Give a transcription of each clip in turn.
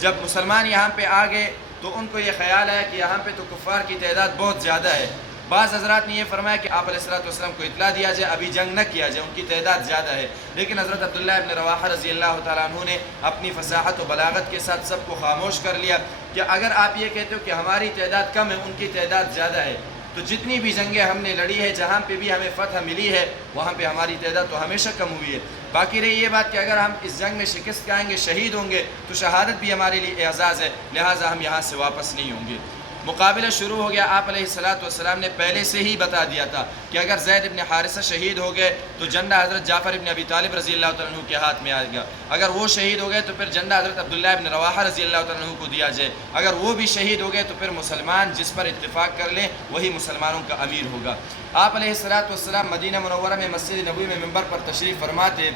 جب مسلمان یہاں پہ آ گئے تو ان کو یہ خیال ہے کہ یہاں پہ تو کفار کی تعداد بہت زیادہ ہے۔ بعض حضرات نے یہ فرمایا کہ آپ علیہ السلام کو اطلاع دیا جائے، ابھی جنگ نہ کیا جائے، ان کی تعداد زیادہ ہے۔ لیکن حضرت عبداللہ ابن رواحہ رضی اللہ تعالیٰ عنہ نے اپنی فصاحت و بلاغت کے ساتھ سب کو خاموش کر لیا کہ اگر آپ یہ کہتے ہو کہ ہماری تعداد کم ہے، ان کی تعداد زیادہ ہے، تو جتنی بھی جنگیں ہم نے لڑی ہے، جہاں پہ بھی ہمیں فتح ملی ہے، وہاں پہ ہماری تعداد تو ہمیشہ کم ہوئی ہے۔ باقی رہی یہ بات کہ اگر ہم اس جنگ میں شکست کھائیں گے، شہید ہوں گے، تو شہادت بھی ہمارے لیے اعزاز ہے، لہٰذا ہم یہاں سے واپس نہیں ہوں گے۔ مقابلہ شروع ہو گیا۔ آپ علیہ السلام نے پہلے سے ہی بتا دیا تھا کہ اگر زید ابن حارثہ شہید ہو گئے تو جھنڈا حضرت جعفر ابن ابی طالب رضی اللہ تعالیٰ عنہ کے ہاتھ میں آ گیا، اگر وہ شہید ہو گئے تو پھر جھنڈا حضرت عبداللہ ابن رواحہ رضی اللہ تعالیٰ عنہ کو دیا جائے، اگر وہ بھی شہید ہو گئے تو پھر مسلمان جس پر اتفاق کر لیں وہی مسلمانوں کا امیر ہوگا۔ آپ علیہ السلام مدینہ منورہ میں مسجد نبوی میں منبر پر تشریف فرما تھے،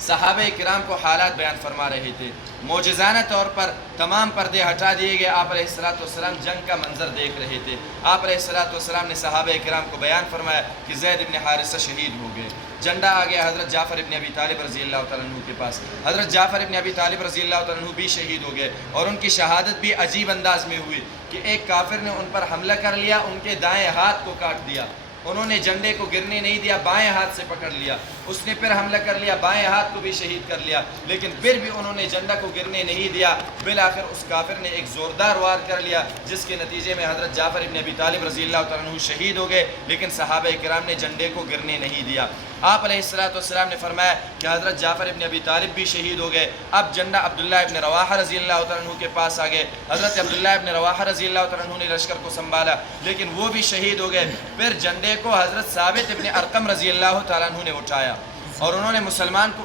صحابہ کرام کو حالات بیان فرما رہے تھے، معجزانہ طور پر تمام پردے ہٹا دیے گئے، آپ علیہ السلام جنگ کا منظر دیکھ رہے تھے۔ آپ علیہ السلام نے صحابہ کرام کو بیان فرمایا کہ زید ابن حارثہ شہید ہو گئے۔ جھنڈا آ گیا حضرت جعفر ابن ابی طالب رضی اللہ تعالیٰ عنہ کے پاس، حضرت جعفر ابن ابی طالب رضی اللہ تعالیٰ عنہ بھی شہید ہو گئے، اور ان کی شہادت بھی عجیب انداز میں ہوئی کہ ایک کافر نے ان پر حملہ کر لیا، ان کے دائیں ہاتھ کو کاٹ دیا، انہوں نے جھنڈے کو گرنے نہیں دیا، بائیں ہاتھ سے پکڑ لیا، اس نے پھر حملہ کر لیا، بائیں ہاتھ کو بھی شہید کر لیا، لیکن پھر بھی انہوں نے جھنڈا کو گرنے نہیں دیا۔ بالآخر اس کافر نے ایک زوردار وار کر لیا، جس کے نتیجے میں حضرت جعفر ابن ابی طالب رضی اللہ تعالیٰ عنہ شہید ہو گئے، لیکن صحابہ کرام نے جھنڈے کو گرنے نہیں دیا۔ آپ علیہ السلام نے فرمایا کہ حضرت جعفر ابن ابی طالب بھی شہید ہو گئے، اب جھنڈا عبداللہ ابن رواحہ رضی اللہ تعالیٰ عنہ کے پاس آ گئے، حضرت عبداللہ ابن رواحہ رضی اللہ تعالیٰ عنہ نے لشکر کو سنبھالا، لیکن وہ بھی شہید ہو گئے۔ پھر جھنڈے کو حضرت ثابت ابن ارقم رضی اللہ تعالیٰ عنہ نے اٹھایا، اور انہوں نے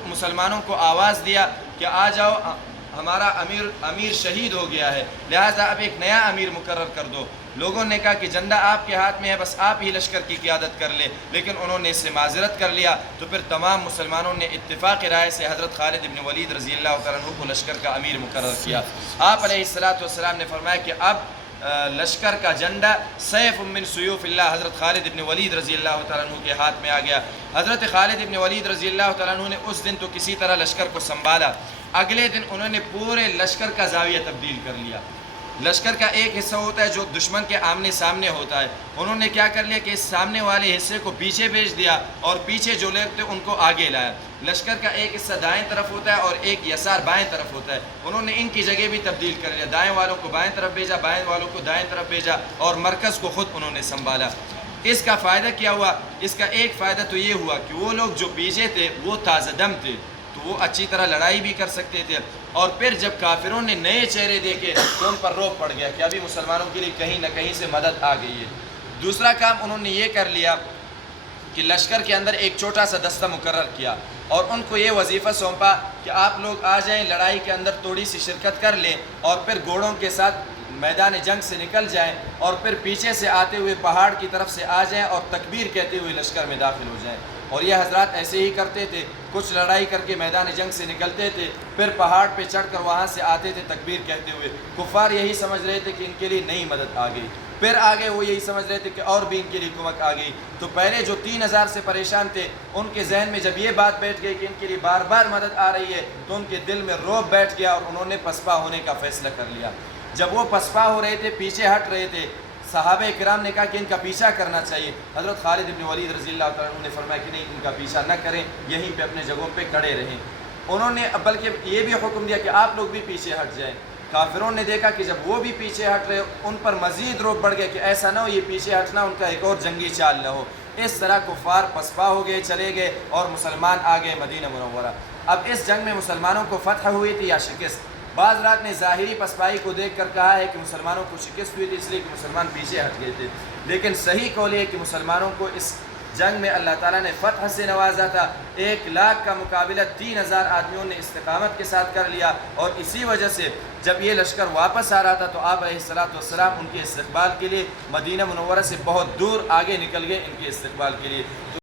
مسلمانوں کو آواز دیا کہ آ جاؤ، ہمارا امیر شہید ہو گیا ہے، لہٰذا اب ایک نیا امیر مقرر کر دو۔ لوگوں نے کہا کہ جھنڈا آپ کے ہاتھ میں ہے، بس آپ ہی لشکر کی قیادت کر لے، لیکن انہوں نے اس سے معذرت کر لیا، تو پھر تمام مسلمانوں نے اتفاق رائے سے حضرت خالد ابن ولید رضی اللہ تعالیٰ عنہ کو لشکر کا امیر مقرر کیا۔ آپ علیہ السلام نے فرمایا کہ اب لشکر کا جھنڈا سیف من سیوف اللہ حضرت خالد ابن ولید رضی اللہ تعالیٰ عنہ کے ہاتھ میں آ گیا۔ حضرت خالد ابن ولید رضی اللہ تعالیٰ عنہ نے اس دن تو کسی طرح لشکر کو سنبھالا، اگلے دن انہوں نے پورے لشکر کا زاویہ تبدیل کر لیا۔ لشکر کا ایک حصہ ہوتا ہے جو دشمن کے آمنے سامنے ہوتا ہے، انہوں نے کیا کر لیا کہ اس سامنے والے حصے کو پیچھے بھیج دیا، اور پیچھے جو لوگ تھے ان کو آگے لایا۔ لشکر کا ایک حصہ دائیں طرف ہوتا ہے اور ایک یسار بائیں طرف ہوتا ہے، انہوں نے ان کی جگہ بھی تبدیل کر لیا، دائیں والوں کو بائیں طرف بھیجا، بائیں والوں کو دائیں طرف بھیجا، اور مرکز کو خود انہوں نے سنبھالا۔ اس کا فائدہ کیا ہوا؟ اس کا ایک فائدہ تو یہ ہوا کہ وہ لوگ جو پیچھے تھے وہ تازہ دم تھے، تو وہ اچھی طرح لڑائی بھی کر سکتے تھے، اور پھر جب کافروں نے نئے چہرے دیکھے تو ان پر روب پڑ گیا کہ ابھی مسلمانوں کے لیے کہیں نہ کہیں سے مدد آ گئی ہے۔ دوسرا کام انہوں نے یہ کر لیا کہ لشکر کے اندر ایک چھوٹا سا دستہ مقرر کیا، اور ان کو یہ وظیفہ سونپا کہ آپ لوگ آ جائیں، لڑائی کے اندر تھوڑی سی شرکت کر لیں، اور پھر گھوڑوں کے ساتھ میدان جنگ سے نکل جائیں، اور پھر پیچھے سے آتے ہوئے پہاڑ کی طرف سے آ جائیں اور تکبیر کہتے ہوئے لشکر میں داخل ہو جائیں۔ اور یہ حضرات ایسے ہی کرتے تھے، کچھ لڑائی کر کے میدان جنگ سے نکلتے تھے، پھر پہاڑ پہ چڑھ کر وہاں سے آتے تھے تکبیر کہتے ہوئے۔ کفار یہی سمجھ رہے تھے کہ ان کے لیے نئی مدد آ گئی، پھر آگے وہ یہی سمجھ رہے تھے کہ اور بھی ان کے لیے کمک آ گئی۔ تو پہلے جو 3000 سے پریشان تھے، ان کے ذہن میں جب یہ بات بیٹھ گئی کہ ان کے لیے بار بار مدد آ رہی ہے، تو ان کے دل میں رعب بیٹھ گیا، اور انہوں نے پسپا ہونے کا فیصلہ کر لیا۔ جب وہ پسپا ہو رہے تھے، پیچھے ہٹ رہے تھے، صحابہ کرام نے کہا کہ ان کا پیچھا کرنا چاہیے۔ حضرت خالد ابن ولید رضی اللہ تعالیٰ عنہ نے فرمایا کہ نہیں، ان کا پیچھا نہ کریں، یہیں پہ اپنے جگہوں پہ کھڑے رہیں۔ انہوں نے بلکہ یہ بھی حکم دیا کہ آپ لوگ بھی پیچھے ہٹ جائیں۔ کافروں نے دیکھا کہ جب وہ بھی پیچھے ہٹ رہے، ان پر مزید روب بڑھ گیا کہ ایسا نہ ہو یہ پیچھے ہٹنا ان کا ایک اور جنگی چال نہ ہو۔ اس طرح کفار پسپا ہو گئے، چلے گئے، اور مسلمان آ گئے مدینہ منورہ۔ اب اس جنگ میں مسلمانوں کو فتح ہوئی تھی یا شکست؟ بعض رات نے ظاہری پسپائی کو دیکھ کر کہا ہے کہ مسلمانوں کو شکست ہوئی تھی، اس لیے کہ مسلمان پیچھے ہٹ گئے تھے، لیکن صحیح قول ہے کہ مسلمانوں کو اس جنگ میں اللہ تعالیٰ نے فتح سے نوازا تھا۔ 1,00,000 کا مقابلہ 3,000 آدمیوں نے استقامت کے ساتھ کر لیا، اور اسی وجہ سے جب یہ لشکر واپس آ رہا تھا تو آپ علیہ السلام ان کے استقبال کے لیے مدینہ منورہ سے بہت دور آگے نکل گئے ان کے استقبال کے لیے۔